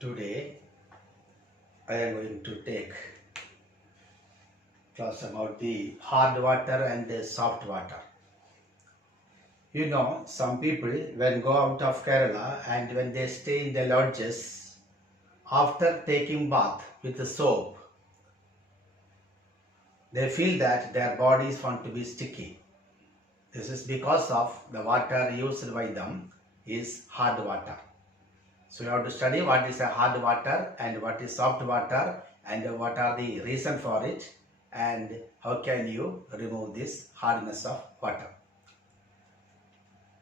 Today I am going to take class about the hard water and the soft water. You know, some people when go out of Kerala and when they stay in the lodges, after taking bath with the soap, they feel that their bodies want to be sticky. This is because of the water used by them is hard water. So you have to study what is a hard water and what is soft water and what are the reason for it and how can you remove this hardness of water.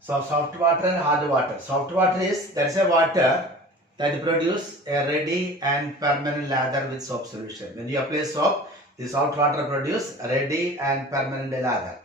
So soft water and hard water. Soft water is a water that produce a ready and permanent lather with soap solution. When you apply soap, the soft water produce ready and permanent lather.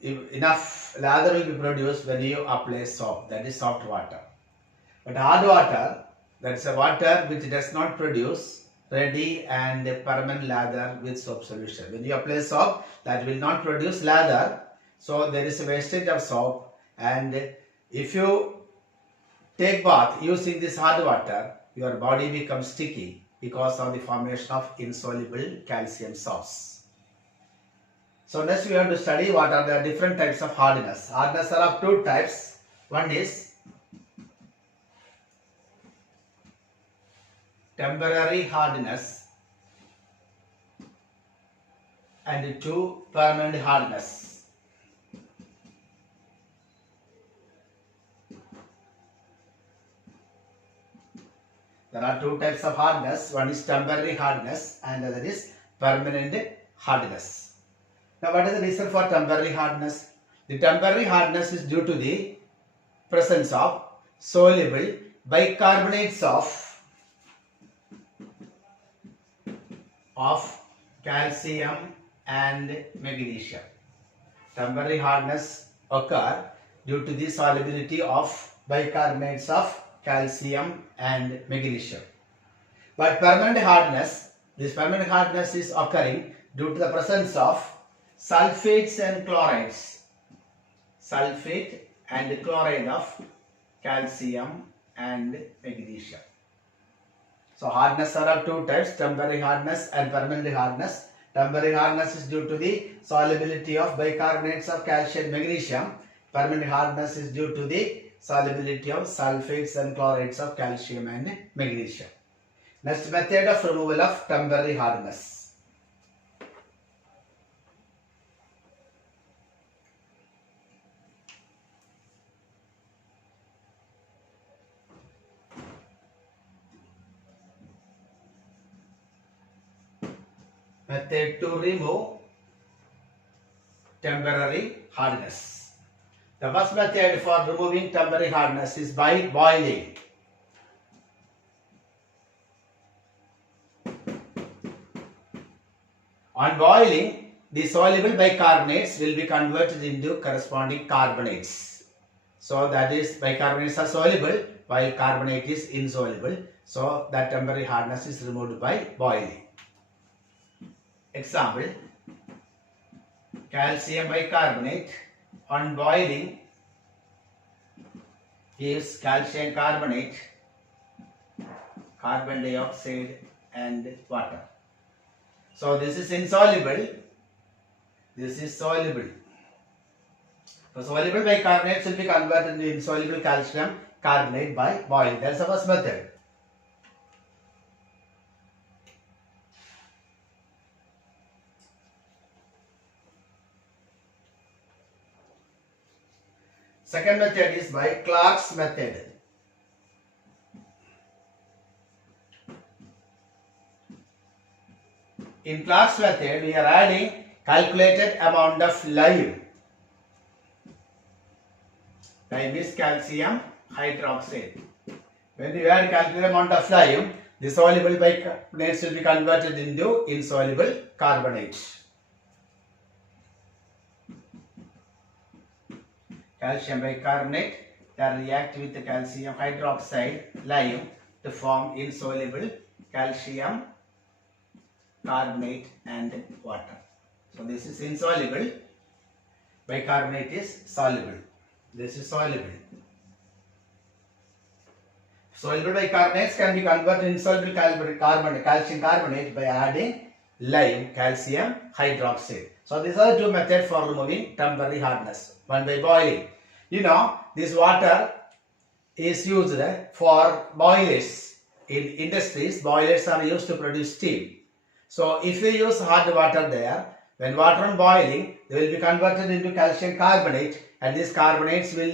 Enough lather will be produced when you apply soap, that is soft water. But hard water, that's a water which does not produce ready and permanent lather with soap solution. When you apply soap, that will not produce lather, so there is a wastage of soap. And if you take bath using this hard water, your body becomes sticky because of the formation of insoluble calcium salts. So next we have to study what are the different types of hardness. Hardness are of two types. One is temporary hardness and two permanent hardness. There are two types of hardness. One is temporary hardness and the other is permanent hardness. Now what is the reason for temporary hardness? The temporary hardness is due to the presence of soluble bicarbonates of calcium and magnesium. Temporary hardness occur due to the solubility of bicarbonates of calcium and magnesium. But permanent hardness, this permanent hardness is occurring due to the presence of sulfates and chlorides. Sulfate and chloride of calcium and magnesium. So hardness are of two types, temporary hardness and permanent hardness. Temporary hardness is due to the solubility of bicarbonates of calcium and magnesium. Permanent hardness is due to the solubility of sulfates and chlorides of calcium and magnesium. Next method of removal of temporary hardness. Method to remove temporary hardness. The first method for removing temporary hardness is by boiling. On boiling, the soluble bicarbonates will be converted into corresponding carbonates. So that is, bicarbonates are soluble while carbonate is insoluble. So that temporary hardness is removed by boiling. Example, calcium bicarbonate on boiling gives calcium carbonate, carbon dioxide and water. So this is insoluble, this is soluble. So soluble bicarbonates will be converted into insoluble calcium carbonate by boiling. That's the first method. Second method is by Clark's method. In Clark's method, we are adding calculated amount of lime. Lime is calcium hydroxide. When you add calculated amount of lime, the soluble bicarbonates will be converted into insoluble carbonate. Calcium bicarbonate that react with the calcium hydroxide, lime to form insoluble calcium carbonate and water. So this is insoluble, bicarbonate is soluble. This is soluble. Soluble bicarbonates can be converted to insoluble calcium carbonate by adding lime calcium hydroxide. So these are two methods for removing temporary hardness. One by boiling. You know, this water is used for boilers. In industries, boilers are used to produce steam. So if you use hard water there, when water on boiling, they will be converted into calcium carbonate, and these carbonates will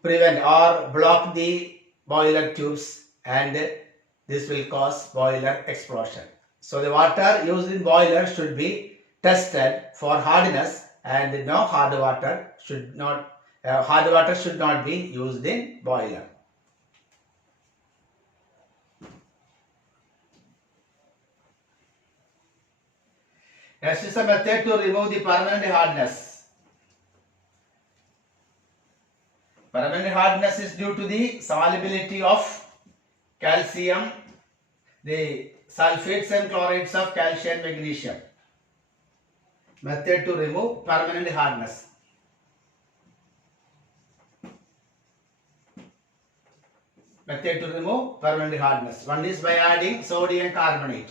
prevent or block the boiler tubes, and this will cause boiler explosion. So the water used in boiler should be tested for hardness, and no hard water should not be used in boiler. Next is a method to remove the permanent hardness. Permanent hardness is due to the solubility of calcium, the sulfates and chlorides of calcium and magnesium. Method to remove permanent hardness. Method to remove permanent hardness. One is by adding sodium carbonate.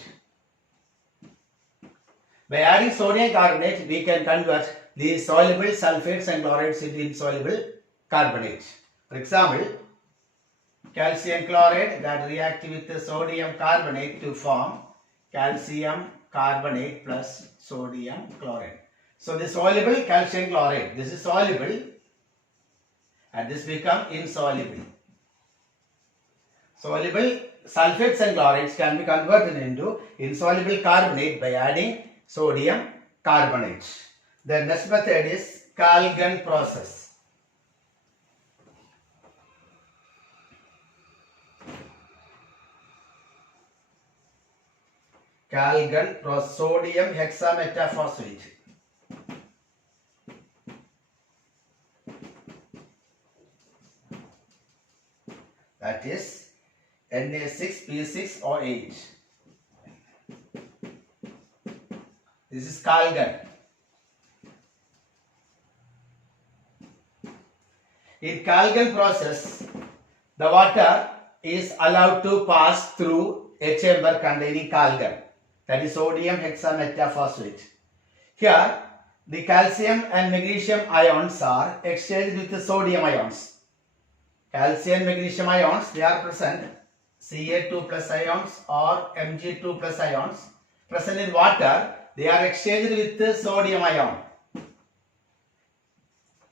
By adding sodium carbonate, we can convert the soluble sulfates and chlorides into insoluble carbonate. For example, calcium chloride that react with the sodium carbonate to form calcium carbonate plus sodium chloride. So the soluble calcium chloride, this is soluble, and this become insoluble. Soluble sulfates and chlorides can be converted into insoluble carbonate by adding sodium carbonate. The next method is Kalgan process. Kalgan process, sodium hexametaphosphate. That is Na6P6O8. This is Kalgan. In Kalgan process, the water is allowed to pass through a chamber containing Kalgan, that is sodium hexametaphosphate. Here, the calcium and magnesium ions are exchanged with the sodium ions. Calcium and magnesium ions, they are present, Ca2 plus ions or Mg2 plus ions present in water. They are exchanged with the sodium ion.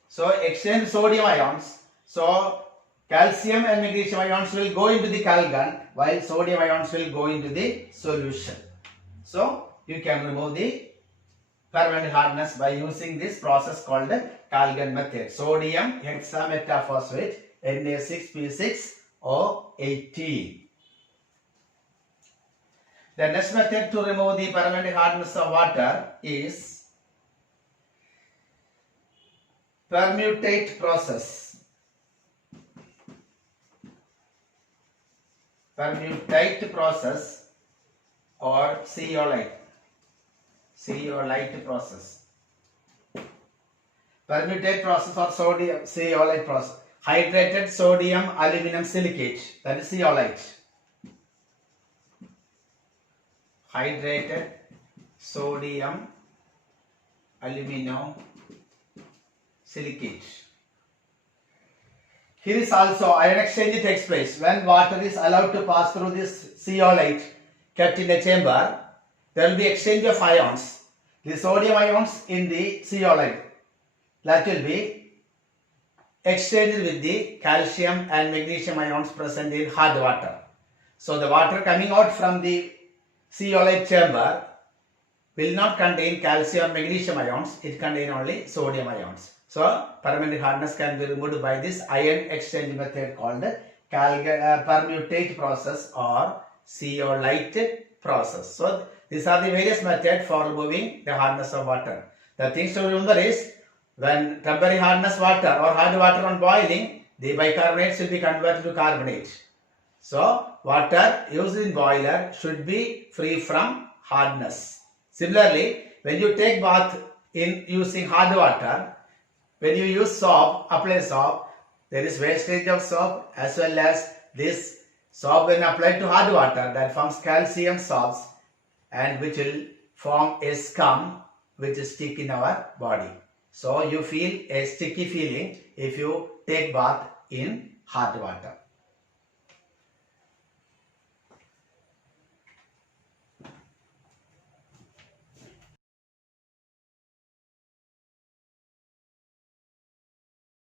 So exchange sodium ions. So calcium and magnesium ions will go into the Kalgan, while sodium ions will go into the solution. So you can remove the permanent hardness by using this process called the Kalgan method. Sodium hexametaphosphate Na6P6O18. The next method to remove the permanent hardness of water is permutate process. Permutate process or zeolite process. Permutate process or sodium zeolite process. Hydrated sodium aluminum silicate, that is zeolite. Hydrated sodium aluminum silicate. Here is also ion exchange takes place. When water is allowed to pass through this zeolite kept in a chamber, there will be exchange of ions. The sodium ions in the zeolite, that will be exchanged with the calcium and magnesium ions present in hard water. So the water coming out from the zeolite chamber will not contain calcium and magnesium ions, it contains only sodium ions. So permanent hardness can be removed by this ion exchange method called permutate process or zeolite process. So these are the various methods for removing the hardness of water. The things to remember is, when temporary hardness water or hard water on boiling, the bicarbonates will be converted to carbonate. So water used in boiler should be free from hardness. Similarly, when you take bath in using hard water, when you use soap, apply soap, there is wastage of soap as well as this soap when applied to hot water that forms calcium salts and which will form a scum which is stick in our body. So you feel a sticky feeling if you take bath in hot water.